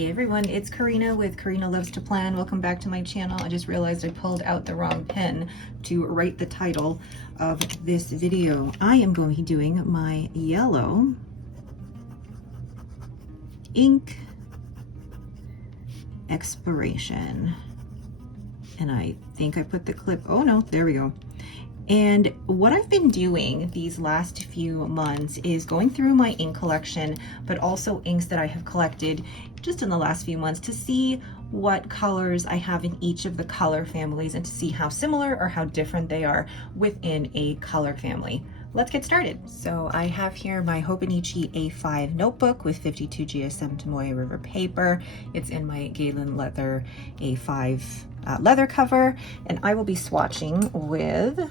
Hey everyone, it's Karina with Karina Loves to Plan. Welcome back to my channel. I just realized I pulled out the wrong pen to write the title of this video. I am going to be doing my yellow ink exploration. And I think I put the clip, oh no, there we go. And what I've been doing these last few months is going through my ink collection, but also inks that I have collected just in the last few months to see what colors I have in each of the color families and to see how similar or how different they are within a color family. Let's get started. So I have here my Hobonichi A5 notebook with 52 GSM Tomoe River paper. It's in my Galen leather A5 leather cover, and I will be swatching with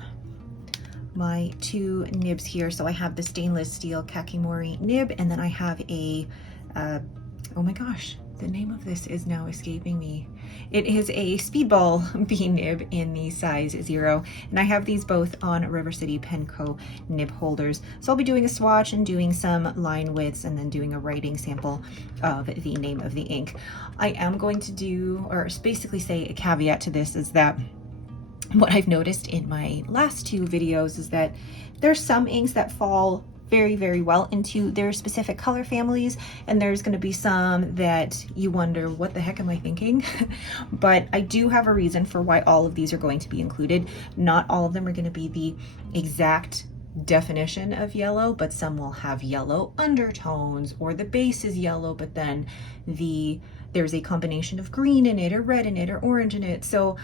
my two nibs here. So I have the stainless steel Kakimori nib, and then I have a, oh my gosh, the name of this is now escaping me. It is a Speedball B nib in the size 0, and I have these both on River City Penco nib holders. So I'll be doing a swatch and doing some line widths and then doing a writing sample of the name of the ink. I am going to do, or basically say a caveat to this is that what I've noticed in my last two videos is that there's some inks that fall very, very well into their specific color families, and there's going to be some that you wonder, what the heck am I thinking? But I do have a reason for why all of these are going to be included. Not all of them are going to be the exact definition of yellow, but some will have yellow undertones, or the base is yellow, but then there's a combination of green in it, or red in it, or orange in it. So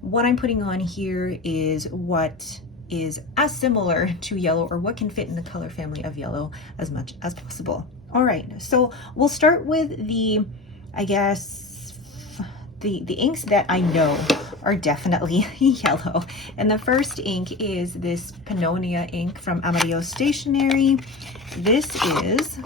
what I'm putting on here is what is as similar to yellow, or what can fit in the color family of yellow as much as possible. All right, so we'll start with the, I guess, the inks that I know are definitely yellow. And the first ink is this Pannonia ink from Amarillo Stationery. This is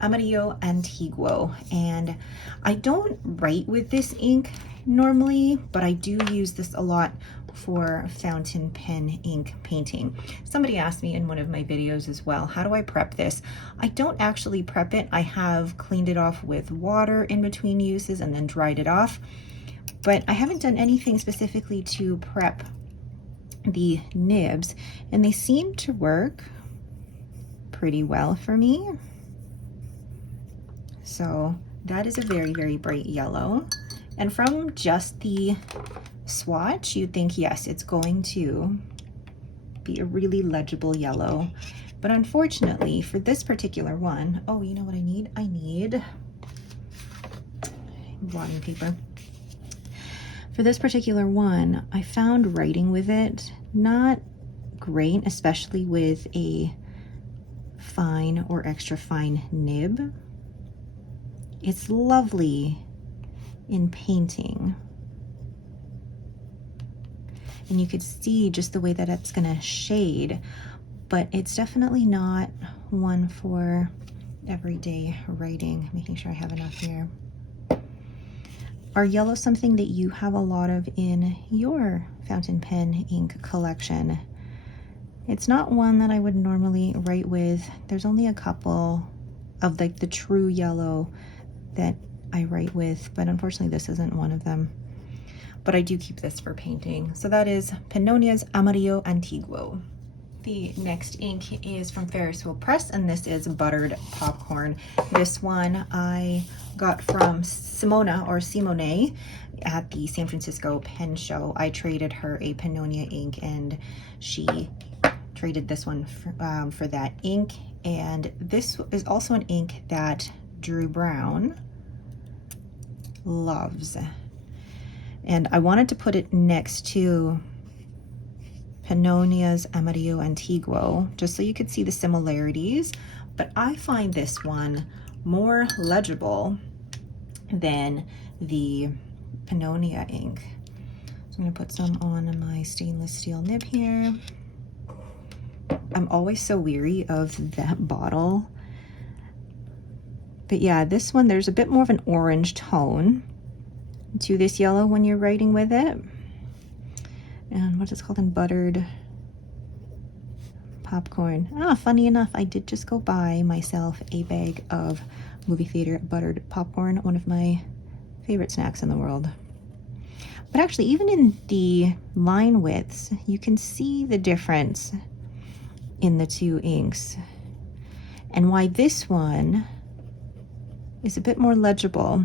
Amarillo Antiguo, and I don't write with this ink normally, but I do use this a lot for fountain pen ink painting. Somebody asked me in one of my videos as well, how do I prep this? I don't actually prep it. I have cleaned it off with water in between uses and then dried it off, but I haven't done anything specifically to prep the nibs, and they seem to work pretty well for me. So that is a very, very bright yellow. And from just the swatch, you'd think, yes, it's going to be a really legible yellow. But unfortunately, for this particular one, oh, you know what I need? I need blotting paper. For this particular one, I found writing with it not great, especially with a fine or extra fine nib. It's lovely in painting, and you could see just the way that it's gonna shade, but it's definitely not one for everyday writing. Making sure I have enough here. Are yellow something that you have a lot of in your fountain pen ink collection? It's not one that I would normally write with. There's only a couple of like the true yellow that I write with, but unfortunately this isn't one of them. But I do keep this for painting. So that is Pannonia's Amarillo Antiguo. The next ink is from Ferris Wheel Press, and this is Buttered Popcorn. This one I got from Simone at the San Francisco Pen Show. I traded her a Pannonia ink, and she traded this one for that ink. And this is also an ink that Drew Brown loves, and I wanted to put it next to Pannonia's Amarillo Antiguo just so you could see the similarities, but I find this one more legible than the Pannonia ink. So I'm going to put some on my stainless steel nib here. I'm always so weary of that bottle. But yeah, this one, there's a bit more of an orange tone to this yellow when you're writing with it. And what is called in Buttered Popcorn. Ah, funny enough, I did just go buy myself a bag of movie theater buttered popcorn, one of my favorite snacks in the world. But actually, even in the line widths, you can see the difference in the two inks, and why this one is a bit more legible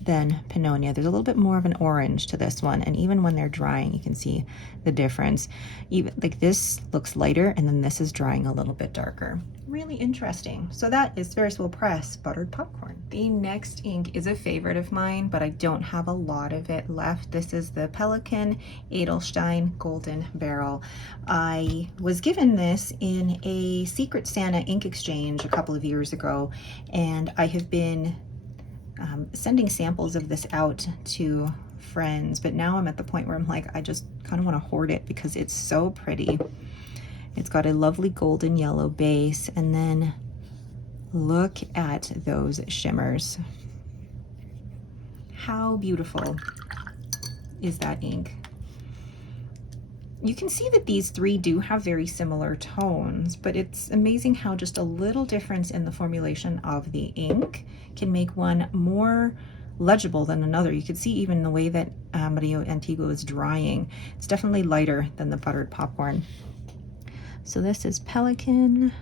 than Pannonia. There's a little bit more of an orange to this one, and even when they're drying, you can see the difference. Even like this looks lighter, and then this is drying a little bit darker. Really interesting. So that is Ferris Wheel Press buttered popcorn. The next ink is a favorite of mine, but I don't have a lot of it left. This is the Pelikan Edelstein Golden Barrel. I was given this in a Secret Santa ink exchange a couple of years ago, and I have been sending samples of this out to friends, but now I'm at the point where I'm like, I just kind of want to hoard it because it's so pretty. It's got a lovely golden yellow base, and then look at those shimmers. How beautiful is that ink? You can see that these three do have very similar tones, but it's amazing how just a little difference in the formulation of the ink can make one more legible than another. You can see even the way that Amarillo Antiguo is drying. It's definitely lighter than the buttered popcorn. So this is Pelikan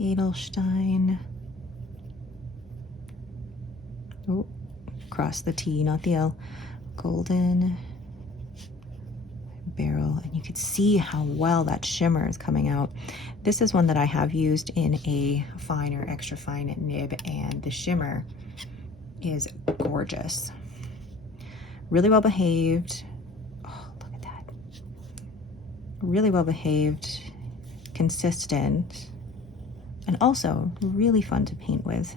Edelstein. Oh, cross the T, not the L. Golden Barrel, and you can see how well that shimmer is coming out. This is one that I have used in a fine or extra fine nib, and the shimmer is gorgeous. Really well behaved. Oh, look at that. Really well behaved, consistent, and also really fun to paint with.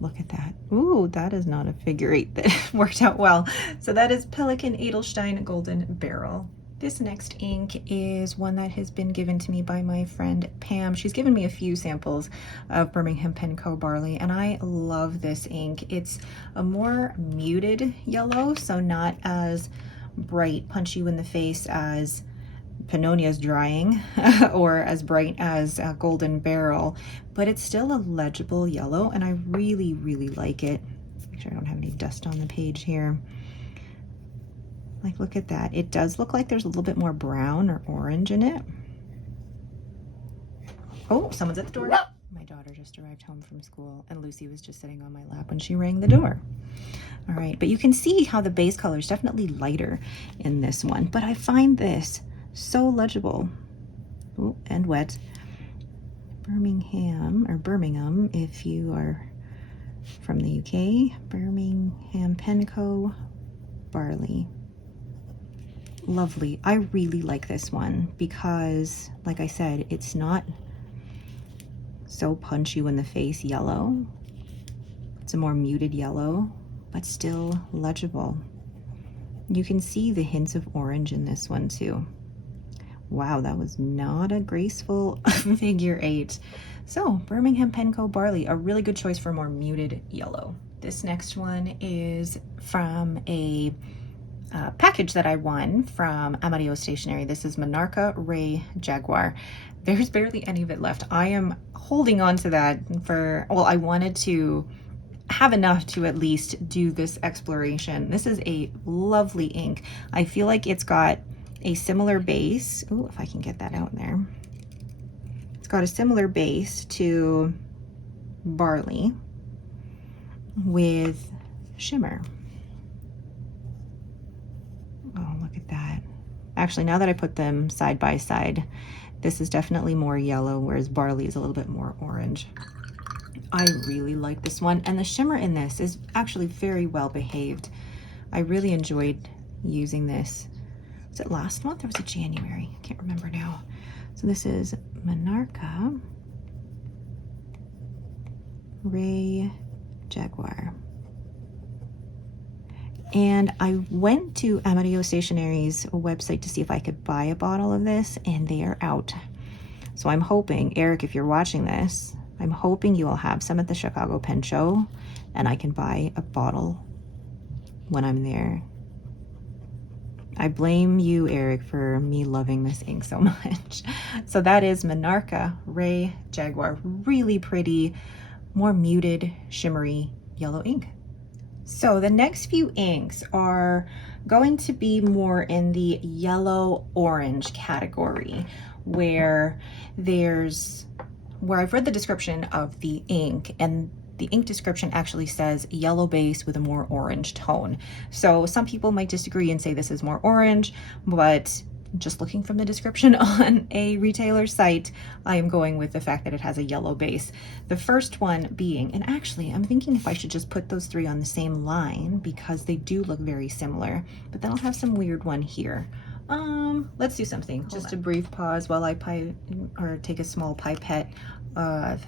Look at that. Ooh, that is not a figure eight that worked out well. So that is Pelikan Edelstein Golden Barrel. This next ink is one that has been given to me by my friend Pam. She's given me a few samples of Birmingham PenCo Barley, and I love this ink. It's a more muted yellow, so not as bright, punch you in the face as Pannonia's drying or as bright as Golden Barrel, but it's still a legible yellow, and I really, really like it. Make sure I don't have any dust on the page here. Like, look at that. It does look like there's a little bit more brown or orange in it. Oh, someone's at the door. My daughter just arrived home from school, and Lucy was just sitting on my lap when she rang the door. All right, but you can see how the base color is definitely lighter in this one, but I find this so legible. Ooh, and wet. Birmingham, if you are from the UK, Birmingham PenCo Barley. Lovely. I really like this one because, like I said, it's not so punch you in the face yellow. It's a more muted yellow, but still legible. You can see the hints of orange in this one too. Wow, that was not a graceful figure eight. So Birmingham PenCo Barley, a really good choice for a more muted yellow. This next one is from a package that I won from Amarillo Stationery. This is Monarca Ray Jaguar. There's barely any of it left. I am holding on to that for, well, I wanted to have enough to at least do this exploration. This is a lovely ink. I feel like it's got a similar base. Oh, if I can get that out there. It's got a similar base to Barley with shimmer. Oh, look at that. Actually, now that I put them side by side, this is definitely more yellow, whereas Barley is a little bit more orange. I really like this one, and the shimmer in this is actually very well behaved. I really enjoyed using this. Was it last month or was it January? I can't remember now. So this is Monarca Ray Jaguar. And I went to Amarillo Stationery's website to see if I could buy a bottle of this, and they are out. So I'm hoping, Eric, if you're watching this, I'm hoping you will have some at the Chicago Pen Show, and I can buy a bottle when I'm there. I blame you, Eric, for me loving this ink so much. So that is Monarca Ray Jaguar. Really pretty, more muted, shimmery yellow ink. So the next few inks are going to be more in the yellow orange category, where I've read the description of the ink, and the ink description actually says yellow base with a more orange tone. So some people might disagree and say this is more orange, but just looking from the description on a retailer site, I am going with the fact that it has a yellow base. The first one being, and actually I'm thinking if I should just put those three on the same line because they do look very similar, but then I'll have some weird one here. Let's do something. Just a brief pause while I take a small pipette of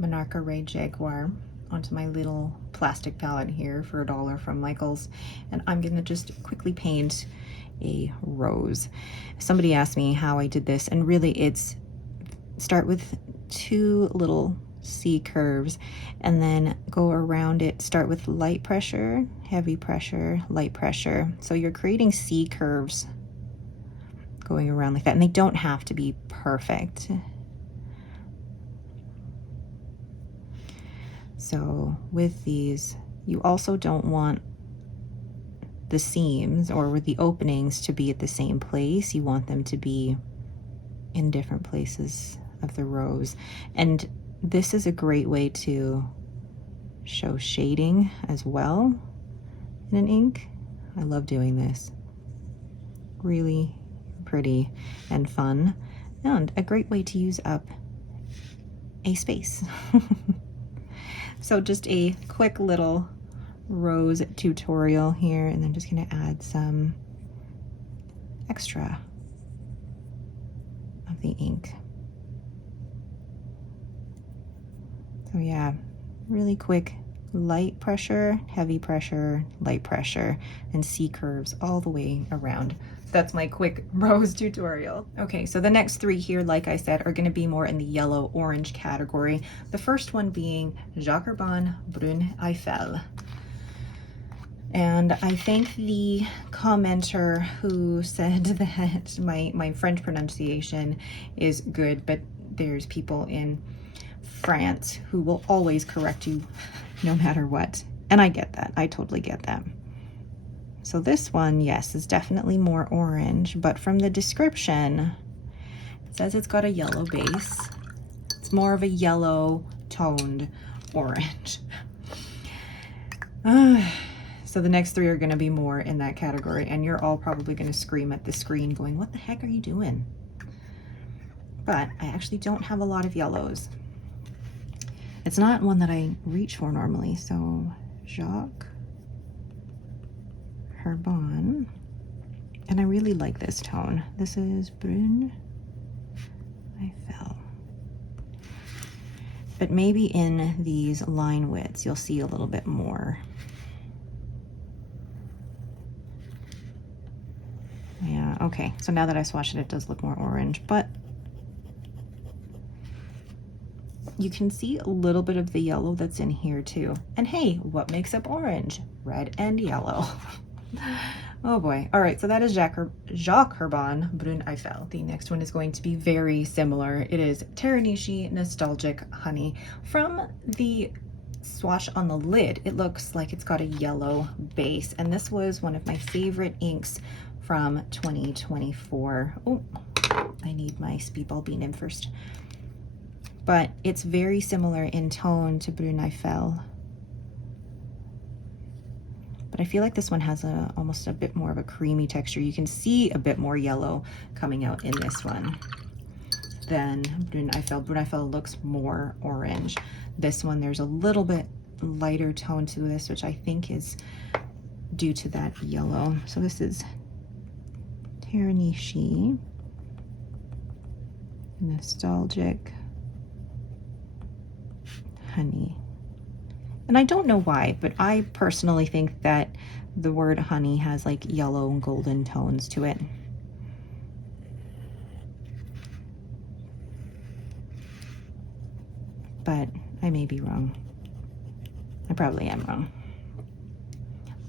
Monarca Ray Jaguar onto my little plastic palette here for $1 from Michael's, and I'm gonna just quickly paint a rose. Somebody asked me how I did this, and really it's start with 2 little C curves and then go around it. Start with light pressure, heavy pressure, light pressure. So you're creating C curves going around like that, and they don't have to be perfect. So with these, you also don't want the seams or with the openings to be at the same place. You want them to be in different places of the rose. And this is a great way to show shading as well in an ink. I love doing this. Really pretty and fun, and a great way to use up a space. So just a quick little rose tutorial here, and then just gonna add some extra of the ink. So yeah, really quick, light pressure, heavy pressure, light pressure, and C curves all the way around. That's my quick rose tutorial. Okay, so the next 3 here, like I said, are gonna be more in the yellow orange category. The first one being Jacques Herbin Brun Eiffel. And I thank the commenter who said that my French pronunciation is good, but there's people in France who will always correct you no matter what. And I get that, I totally get that. So this one, yes, is definitely more orange, but from the description, it says it's got a yellow base. It's more of a yellow toned orange. So the next 3 are gonna be more in that category, and you're all probably gonna scream at the screen going, what the heck are you doing? But I actually don't have a lot of yellows. It's not one that I reach for normally, so Jacques Herbin, and I really like this tone. This is Brun Eiffel. But maybe in these line widths, you'll see a little bit more. Yeah, okay, so now that I swatched it, it does look more orange, but you can see a little bit of the yellow that's in here too. And hey, what makes up orange? Red and yellow. Oh boy. All right, so that is Jacques Herbin Brun Eiffel. The next one is going to be very similar. It is Teranishi Nostalgic Honey. From the swatch on the lid, it looks like it's got a yellow base, and this was one of my favorite inks from 2024. Oh, I need my Speedball Bean in first. But it's very similar in tone to Brun Eiffel. But I feel like this one has almost a bit more of a creamy texture. You can see a bit more yellow coming out in this one than Brun Eiffel. Brun Eiffel looks more orange. This one, there's a little bit lighter tone to this, which I think is due to that yellow. So this is Teranishi Nostalgic Honey. And I don't know why, but I personally think that the word honey has like yellow and golden tones to it. But I may be wrong. I probably am wrong.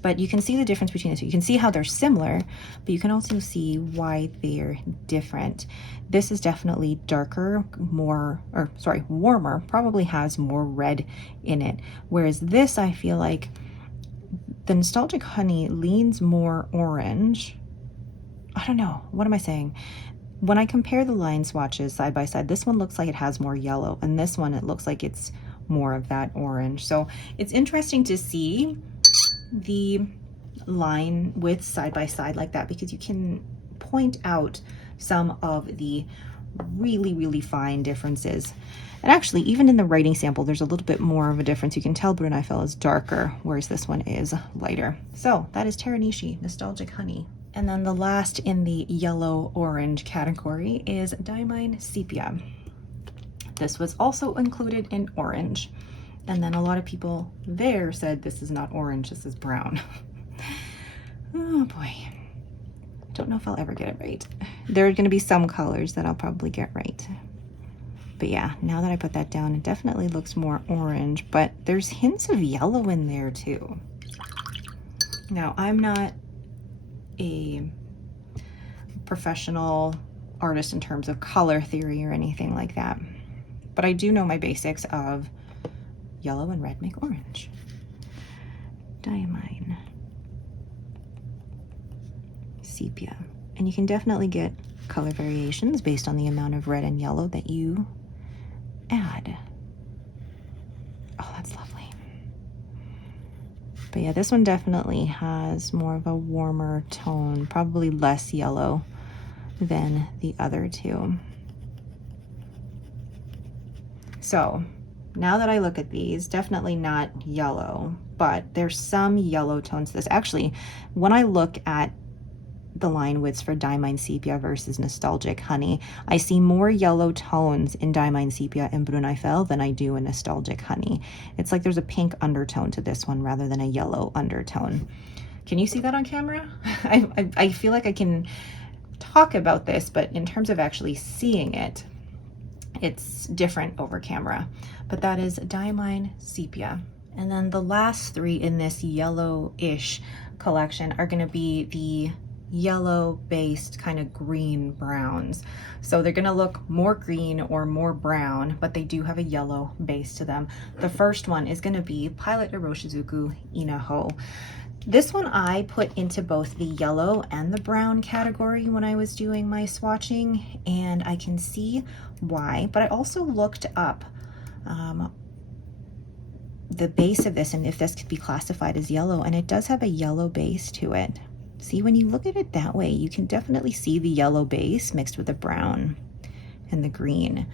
But you can see the difference between the two. You can see how they're similar, but you can also see why they're different. This is definitely darker, warmer, probably has more red in it. Whereas this, I feel like the Nostalgic Honey leans more orange. I don't know, what am I saying? When I compare the line swatches side by side, this one looks like it has more yellow, and this one, it looks like it's more of that orange. So it's interesting to see the line width side by side like that, because you can point out some of the really fine differences. And actually, even in the writing sample, there's a little bit more of a difference. You can tell Brunei-Fell is darker, whereas this one is lighter. So that is Teranishi Nostalgic Honey. And then the last in the yellow-orange category is Diamine Sepia. This was also included in orange. And then a lot of people there said, this is not orange, this is brown. Oh boy. Don't know if I'll ever get it right. There are gonna be some colors that I'll probably get right. But yeah, now that I put that down, it definitely looks more orange, but there's hints of yellow in there too. Now, I'm not a professional artist in terms of color theory or anything like that, but I do know my basics of yellow and red make orange. Diamine Sepia. And you can definitely get color variations based on the amount of red and yellow that you add. Oh, that's lovely. But yeah, this one definitely has more of a warmer tone, probably less yellow than the other two. So now that I look at these, definitely not yellow, but there's some yellow tones to this. Actually, when I look at the line widths for Diamine Sepia versus Nostalgic Honey, I see more yellow tones in Diamine Sepia and Brunei-Fell than I do in Nostalgic Honey. It's like there's a pink undertone to this one rather than a yellow undertone. Can you see that on camera? I feel like I can talk about this, but in terms of actually seeing it, it's different over camera. But that is Diamine Sepia. And then the last three in this yellow-ish collection are gonna be the yellow based kind of green browns. So they're gonna look more green or more brown, but they do have a yellow base to them. The first one is gonna be Pilot Iroshizuku Inaho. This one I put into both the yellow and the brown category when I was doing my swatching, and I can see why, but I also looked up the base of this and if this could be classified as yellow, and it does have a yellow base to it. See, when you look at it that way, you can definitely see the yellow base mixed with the brown and the green.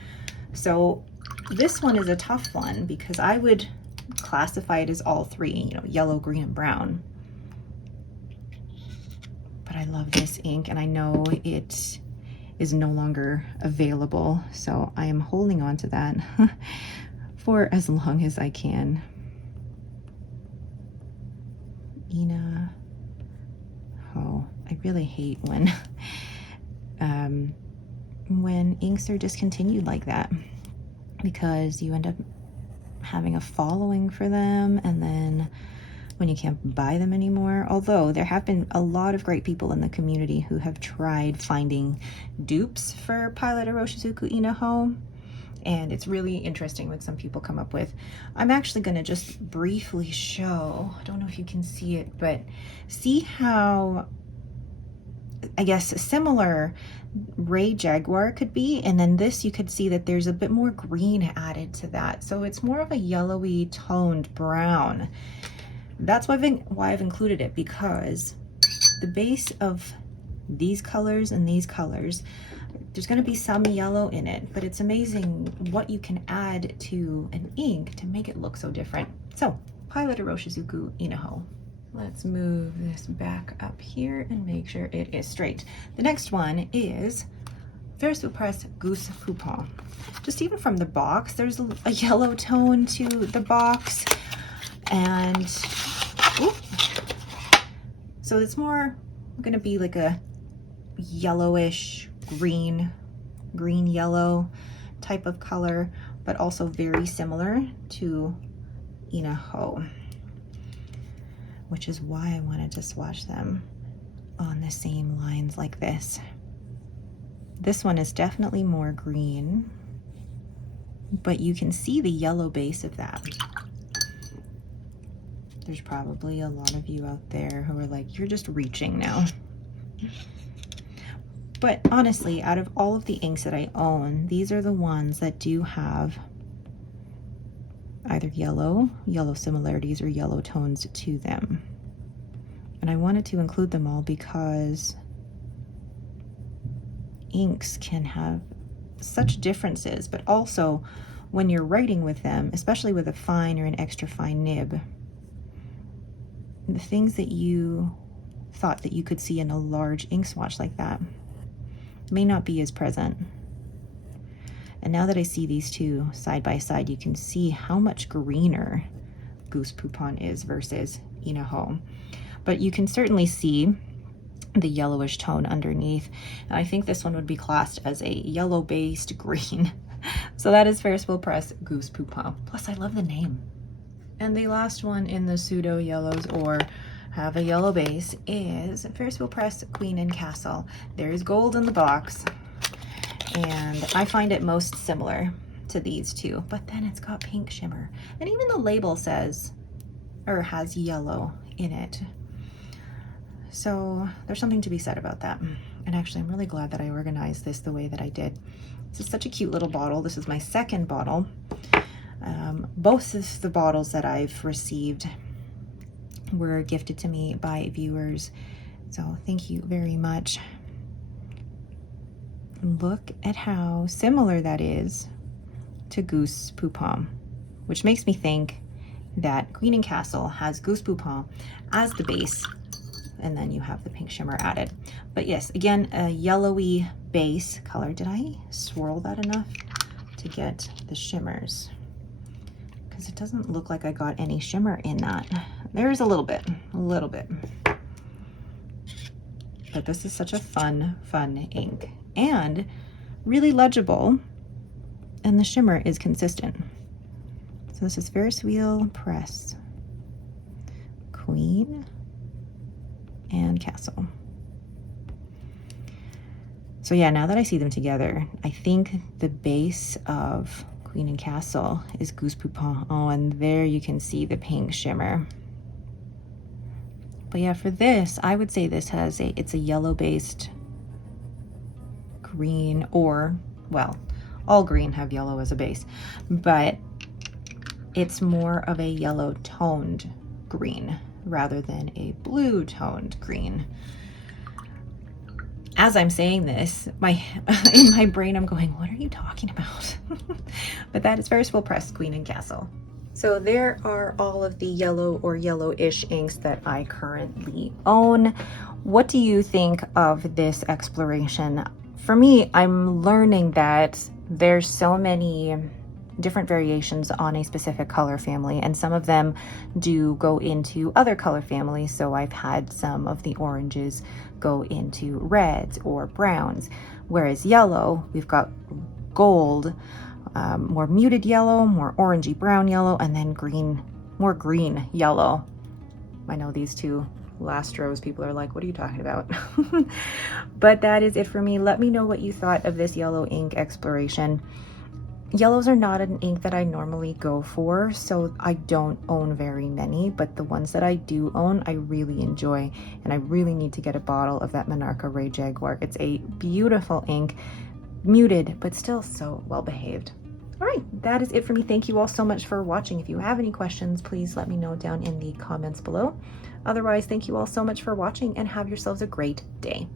So this one is a tough one because I would classify it as all three, you know, yellow, green, and brown. But I love this ink, and I know it is no longer available, so I am holding on to that for as long as I can. Oh, I really hate when inks are discontinued like that, because you end up having a following for them, and then when you can't buy them anymore. Although there have been a lot of great people in the community who have tried finding dupes for Pilot Iroshizuku Inaho, and it's really interesting what some people come up with. I'm actually going to just briefly show, I don't know if you can see it, but see how, I guess, similar Ray Jaguar could be, and then this you could see that there's a bit more green added to that, so it's more of a yellowy toned brown. That's why I've included it, because the base of these colors and these colors, there's going to be some yellow in it, but it's amazing what you can add to an ink to make it look so different. So, Pilot Iroshizuku Inaho. Let's move this back up here and make sure it is straight. The next one is Verso Press Goose Coupon. Just even from the box, there's a yellow tone to the box, and so it's more going to be like a yellowish green yellow type of color, but also very similar to Inaho. which is why I wanted to swatch them on the same lines like this. This one is definitely more green, but you can see the yellow base of that. There's probably a lot of you out there who are like, you're just reaching now. But honestly, out of all of the inks that I own, these are the ones that do have either yellow similarities, or yellow tones to them. And I wanted to include them all because inks can have such differences, but also when you're writing with them, especially with a fine or an extra fine nib, the things that you thought that you could see in a large ink swatch like that may not be as present. And now that I see these two side by side, you can see how much greener Goose Poupon is versus Inaho. But you can certainly see the yellowish tone underneath. And I think this one would be classed as a yellow based green. So that is Ferris Wheel Press Goose Poupon. Plus I love the name. And the last one in the pseudo yellows or have a yellow base is Ferris Wheel Press Queen and Castle. There is gold in the box, and I find it most similar to these two, but then it's got pink shimmer. And even the label says, or has yellow in it. So there's something to be said about that. And actually, I'm really glad that I organized this the way that I did. This is such a cute little bottle. This is my second bottle. Both of the bottles that I've received were gifted to me by viewers. So thank you very much. Look at how similar that is to Goose Poupon, which makes me think that Queen and Castle has Goose Poupon as the base, and then you have the pink shimmer added. But yes, again, a yellowy base color. Did I swirl that enough to get the shimmers? Because it doesn't look like I got any shimmer in that. There's a little bit. But this is such a fun ink, and really legible, and the shimmer is consistent. So this is Ferris Wheel Press Queen and Castle. So yeah, now that I see them together, I think the base of Queen and Castle is Goose Poupon. Oh, and there you can see the pink shimmer. But yeah, for this, I would say this has it's a yellow based green, or, well, all green have yellow as a base, but it's more of a yellow toned green rather than a blue toned green. As I'm saying this, in my brain, I'm going, what are you talking about? But that is Ferris Wheel Press Queen and Castle. So there are all of the yellow or yellowish inks that I currently own. What do you think of this exploration? For me, I'm learning that there's so many different variations on a specific color family, and some of them do go into other color families. So I've had some of the oranges go into reds or browns, whereas yellow, we've got gold, more muted yellow, more orangey brown yellow, and then green, more green yellow. I know these two last rows, people are like, what are you talking about? But that is it for me. Let me know what you thought of this yellow ink exploration. Yellows are not an ink that I normally go for, so I don't own very many, but the ones that I do own, I really enjoy, and I really need to get a bottle of that Monarcha Ray Jaguar. It's a beautiful ink, muted, but still so well behaved. All right, that is it for me. Thank you all so much for watching. If you have any questions, please let me know down in the comments below. Otherwise, thank you all so much for watching, and have yourselves a great day.